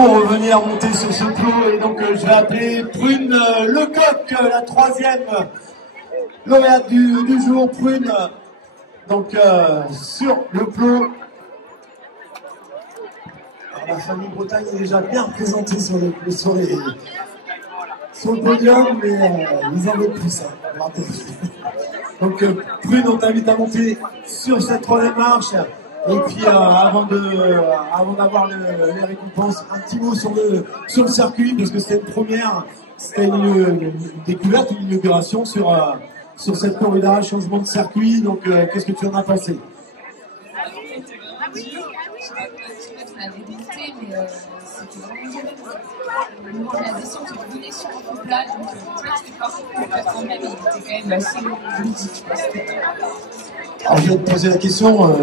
pour venir monter sur ce plot. Et donc je vais appeler Prune Lecoq, la troisième lauréate du jour. Prune, donc sur le plot. Alors, la famille Bretagne est déjà bien représentée sur le podium, mais ils en veulent plus. Donc Prune, on t'invite à monter sur cette troisième marche. Et puis avant d'avoir les récompenses, un petit mot sur le circuit, parce que c'était une première, c'était une découverte, une inauguration sur cette corrida, changement de circuit. Donc qu'est-ce que tu en as pensé? La descente de donner sur un plat, donc c'était pas complètement même, il était quand même assez ludique. Alors je vais te poser la question,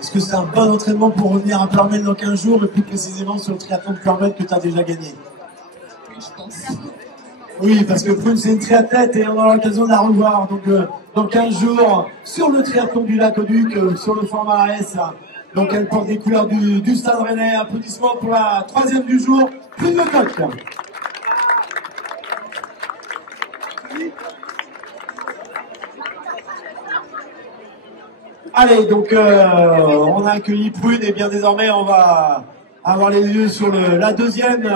est-ce que c'est un bon entraînement pour revenir à Ploermel dans 15 jours, mais plus précisément sur le triathlon de Ploermel que tu as déjà gagné? Oui, je pense. Oui, parce que Prune, c'est une triathlète et on aura l'occasion de la revoir. Donc dans 15 jours, sur le triathlon du Lac au Duc, sur le format AS. Donc elle porte les couleurs du Stade Rennais. Applaudissements pour la troisième du jour, Prune Lecoq. Allez, donc on a accueilli Prune et bien désormais on va avoir les yeux sur la deuxième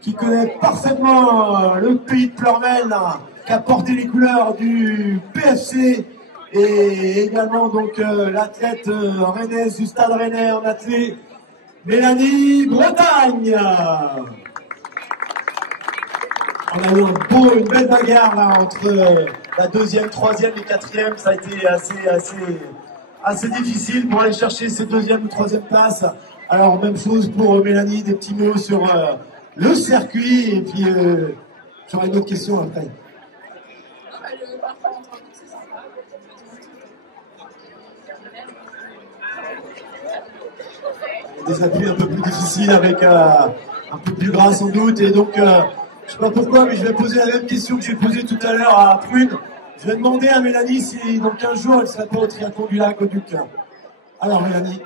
qui connaît parfaitement le pays de Ploermel, qui a porté les couleurs du PFC et également donc l'athlète rennaise du Stade Rennais en athlète Mélanie Bretagne. On a eu une belle bagarre là, entre la deuxième, troisième et quatrième. Ça a été assez difficile pour aller chercher ces deuxième ou troisième places. Alors même chose pour Mélanie, des petits mots sur le circuit. Et puis j'aurai une autre question après. Des appuis un peu plus difficiles avec un peu plus gras sans doute. Et donc je sais pas pourquoi, mais je vais poser la même question que j'ai posée tout à l'heure à Prune. Je vais demander à Mélanie si dans 15 jours elle serait pas au triathlon du Lac au Duc. Alors Mélanie.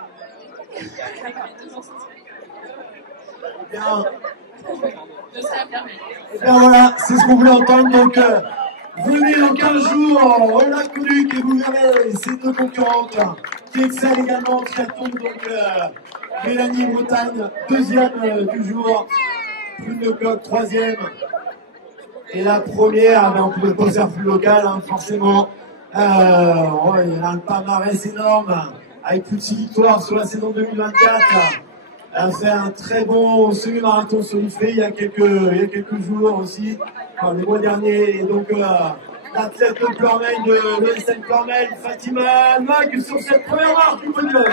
Bien. Et bien voilà, c'est ce qu'on voulait entendre. Donc venez dans 15 jours au Lac au Duc et vous verrez ces deux concurrentes qui excellent également au triathlon. Donc Mélanie Bretagne, deuxième du jour. Prune Lecoq, troisième. Et la première, ben, on ne pouvait pas faire plus local, hein, forcément. Il y a un palmarès énorme, avec plus de 6 victoires sur la saison 2024. Elle a fait un très bon semi-marathon sur l'Ifré il y a quelques jours aussi, enfin, le mois dernier. Et donc, l'athlète de Ploermel, de l'ESN Ploermel, Fatima Mag, sur cette première marche du podium.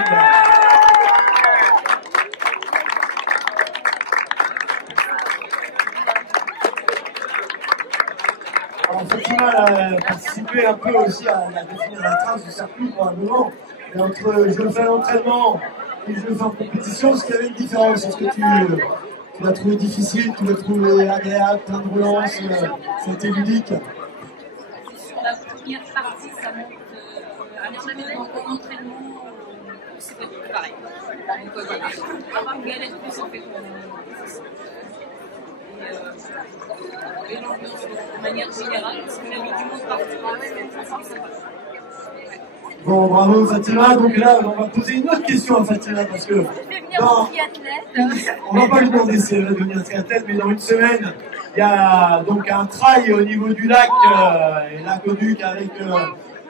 Alors Fatima a participé un peu aussi à définir la trace du circuit probablement. Et entre je le fais à l'entraînement et je le fais en compétition, est-ce qu'il y avait une différence? Est-ce que tu l'as trouvé difficile, tu l'as trouvé agréable, plein de relance, c'était ludique? Sur la première partie, ça monte en entraînement, c'est pas du tout pareil. Donc voilà, on galère plus en fait. Et l'ambiance de manière générale, parce qu'on a mis du monde partout, c'est sympa. Bon, bravo Fatima. Donc là, on va poser une autre question à Fatima parce que on va pas lui demander si elle va devenir triathlète, mais dans une semaine, il y a donc un trail au niveau du lac, et Lac au Duc avec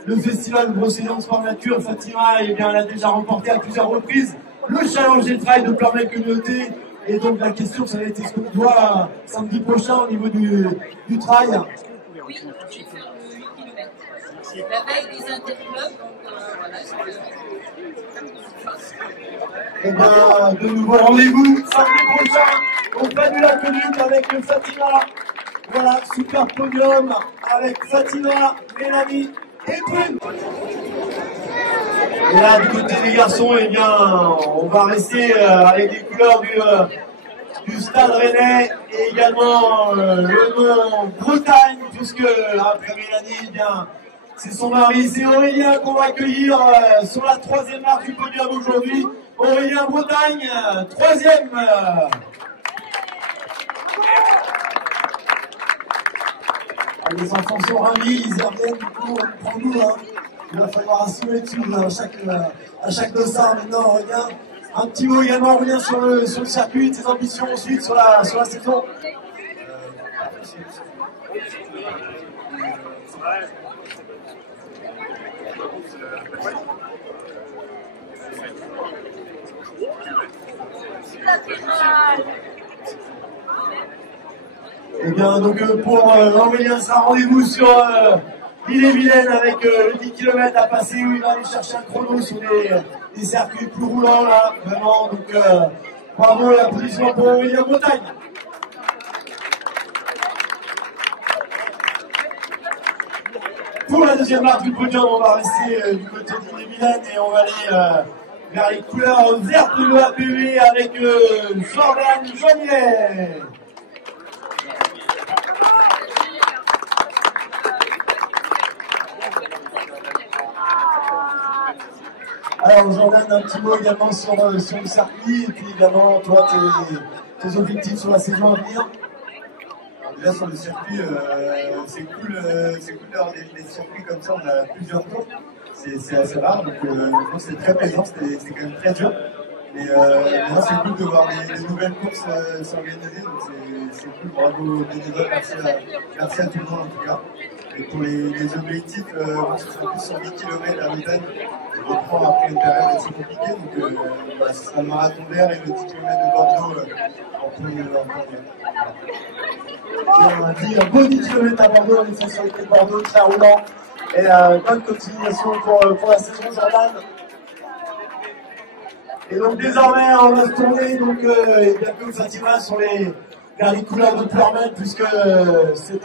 le festival Brocéliande Sport Nature. Fatima, eh bien, elle a déjà remporté à plusieurs reprises le challenge des trails de Ploermel Communauté. Et donc la question, ça va être est-ce qu'on doit samedi prochain au niveau du trail? Oui, je vais faire le 8 km. La veille des interclubs, donc voilà, et bien, de nouveau rendez-vous samedi prochain auprès du Lac au Duc avec Fatima. Voilà, super podium avec Fatima, Mélanie et Prune. Et là, du côté des garçons, eh bien, on va rester avec les couleurs du Stade Rennais et également le nom Bretagne, puisque après Mélanie, eh bien, c'est son mari, c'est Aurélien qu'on va accueillir sur la 3e marche du podium aujourd'hui. Aurélien Bretagne, 3e. Les enfants sont ravis, ils reviennent du coup pour nous. Hein. Il va falloir assumer tout à chaque dossard maintenant, Aurélien. Un petit mot également, Aurélien, sur le circuit, tes ambitions ensuite sur la saison. Et bien donc pour Aurélien, ça rendez-vous sur Ille-et-Vilaine avec le 10 km à passer où il va aller chercher un chrono sur des circuits plus roulants là, vraiment. Donc bravo la position pour Aurélien Bretagne. Pour la 2e marche du podium, on va rester du côté d'Ille-et-Vilaine et on va aller vers les couleurs vertes de l'APV avec Jordan Joignet. Alors Jordan, un petit mot également sur le circuit et puis également toi tes objectifs sur la saison à venir. Déjà sur le circuit, c'est cool d'avoir des circuits comme ça, on a plusieurs tours, c'est assez rare, donc c'est très plaisant, c'est quand même très dur. Mais là c'est cool de voir des nouvelles courses s'organiser, donc c'est cool, bravo aux bénévoles, merci à tout le monde en tout cas. Et pour les objectifs, ce sera plus sur 10 km à Bretagne, je reprends après une période assez compliquée, donc ce sera le marathon vert et le 10 km de Bordeaux en premier. On a dit un beau 10 km à Bordeaux, on est sur les quais de Bordeaux, très roulant. Et bonne continuation pour la saison, Jordan. Et donc désormais, on va se tourner et bientôt Fatima vers les couleurs de Pleurmel, puisque c'est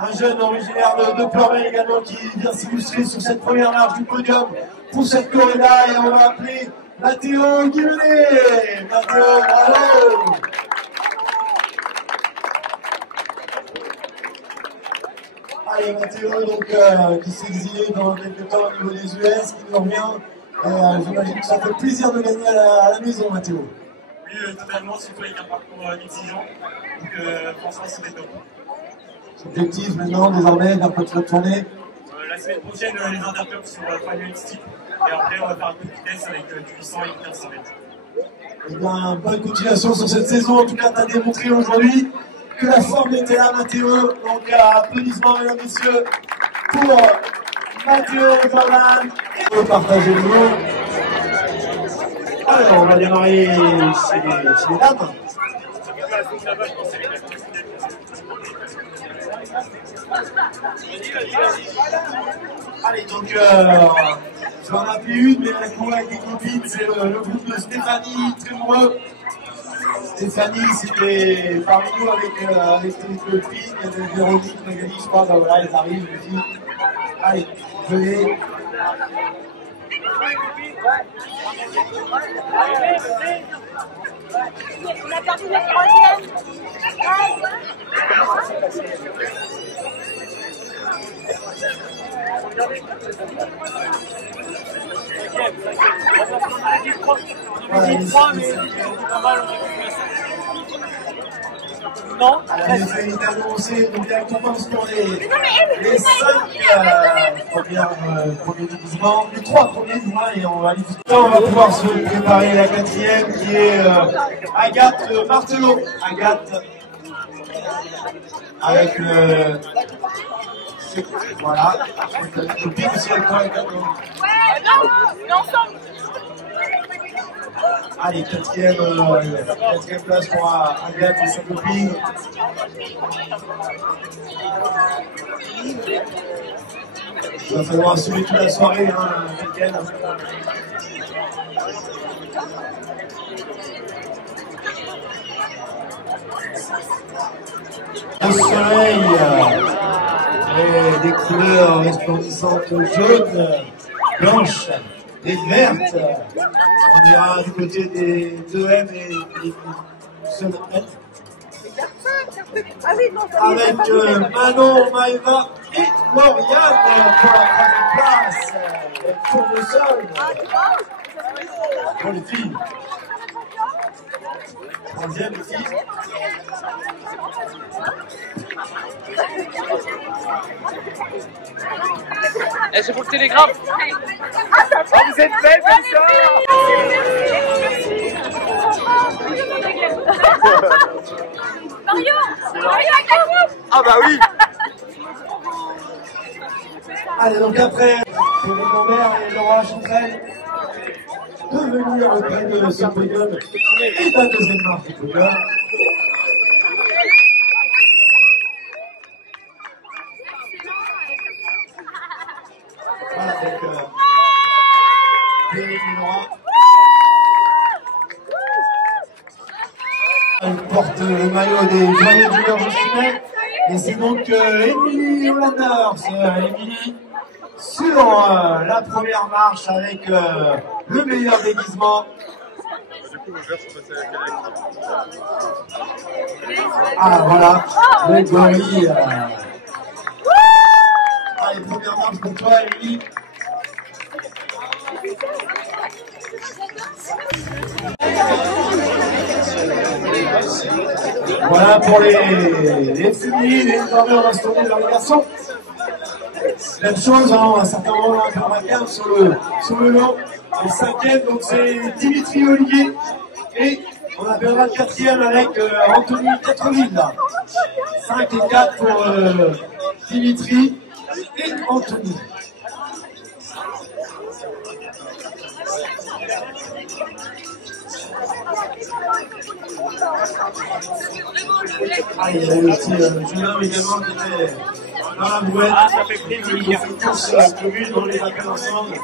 un jeune originaire de Pleurmel également qui vient s'illustrer sur cette première marche du podium pour cette corrida. Et on va appeler Mathéo Guillemet. Mathéo, bravo! Allez, Mathéo, qui s'est exilé dans quelques temps au niveau des US, qui nous revient. J'imagine que ça fait plaisir de gagner à la maison, Mathéo. Oui, totalement, surtout avec un parcours exigeant. Donc, franchement, c'était top. Objectif maintenant, désormais, d'un peu de retourner. La semaine prochaine, les interclubs sur 3 minutes type. Et après, on va faire un peu de vitesse avec du 800 et du 1500 mètres. Eh bien, bonne continuation sur cette saison. En tout cas, tu as démontré aujourd'hui que la forme était là, Mathéo. Donc, applaudissements, mesdames et messieurs, pour Mathéo Jordan. Et partagez le mot. Alors, on va démarrer chez les dames. Allez, donc, j'en ai appelé une, mais avec moi, avec des copines, c'est le groupe de Stéphanie Trémoureux. Stéphanie, c'était parmi nous avec ses copines, il y avait Véronique, Magali, je crois, voilà, elles arrivent, les filles. Allez, venez. On a perdu la 3e. Non, elle est annoncée donc directement sur les 5 premiers mouvements, les 3 premiers du moins, et on va aller vite. On va pouvoir se préparer la 4e qui est Agathe Martelot. Agathe avec voilà, le copine aussi avec toi, Agathe. Ouais, non, ensemble. Allez, 4e place pour Agathe et sa copine. Il va falloir assumer toute la soirée, hein, week-end. Le soleil et des couleurs resplendissantes jaunes, blanches et vertes. On ira du côté des 2M et des avec Manon, Maëva et Lauriane pour la troisième place. Elle tourne le sol. Pour les filles. Troisième les filles. Eh, c'est pour le télégramme. Oh, vous êtes belle, belle sœur. Mario, avec la coupe. Ah bah oui. Allez, donc après, Kevin Lambert et Laura Chantrel de venir auprès de ce podium et la deuxième marche du podium. Voilà, donc Kevin et Laura. Elle porte le maillot des joyeux du Georges Chimet. Et c'est donc Émilie Hollanders, Émilie, sur la première marche avec le meilleur déguisement. Ah voilà, le gorille. Allez, première marche pour toi, Émilie. Voilà pour les filles, les désormais on va se tourner vers les garçons. Même chose, hein, à un certain moment on va faire la carte sur le long. Le cinquième, donc c'est Dimitri Olivier. Et on appellera le quatrième avec Anthony Quatreville. 5 et 4 pour Dimitri et Anthony. Ah, il y avait aussi jeune homme également qui était dans la brouette. Ah, ça fait plaisir. Ils ont fait tous commune, on les appelle ensemble.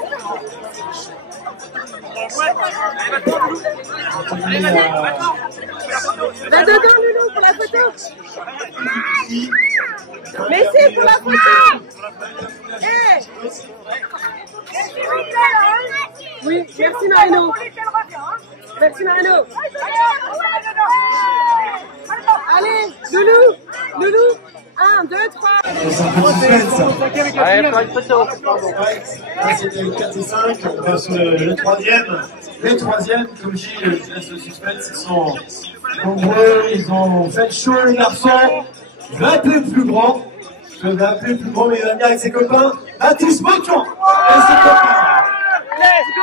Va dedans, Loulou, pour la photo. Mais c'est pour la photo. Oui, merci Marino. Merci Marino. Allez, Loulou, Loulou. 1, 2, 3. C'est un peu suspense. Allez, faire une photo. Ouais, là c'était le 4 et 5, on passe le troisième. Les troisièmes, comme je dis, je laisse le suspense, ils sont nombreux, ils ont fait chaud les garçons. Je vais appeler le plus grand, mais il va venir avec ses copains. Mathis Motion et ses copains. Let's go.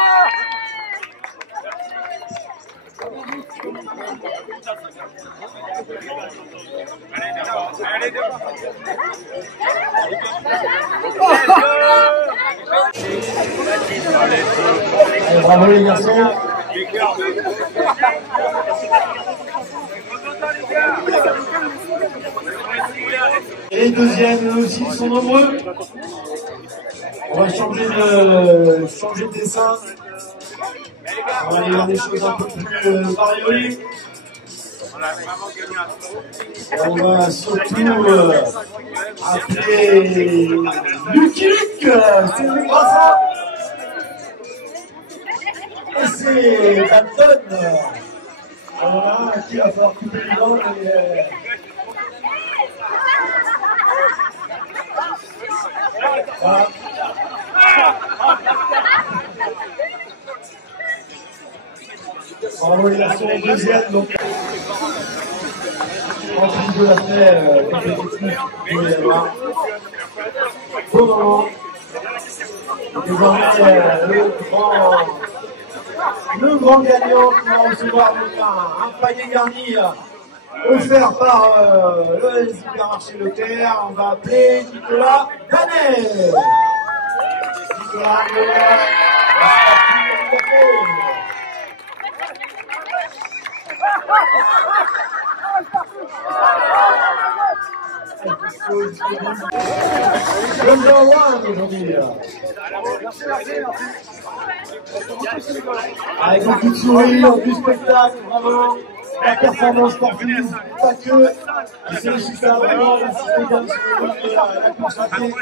Allez, devant. Allez, bravo les garçons. Et les deuxièmes eux aussi sont nombreux. On va changer de dessin. On va aller vers des choses un peu plus variolées. On va surtout appeler Lucky Luke, c'est le Grassin. Et c'est Dalton. Voilà, qui va falloir couper les dents. Voilà. Bravo les garçons, deuxième donc. En plus de l'aspect compétitif, vous allez voir. Beau moment. Désormais, le grand gagnant qui va recevoir donc un panier garni offert par le supermarché Leclerc. On va appeler Nicolas Danet. Nicolas Danet. Number one aujourd'hui. Avec beaucoup de sourires, du spectacle, vraiment. La performance sportive, pas que. C'est super vraiment, la course à pied.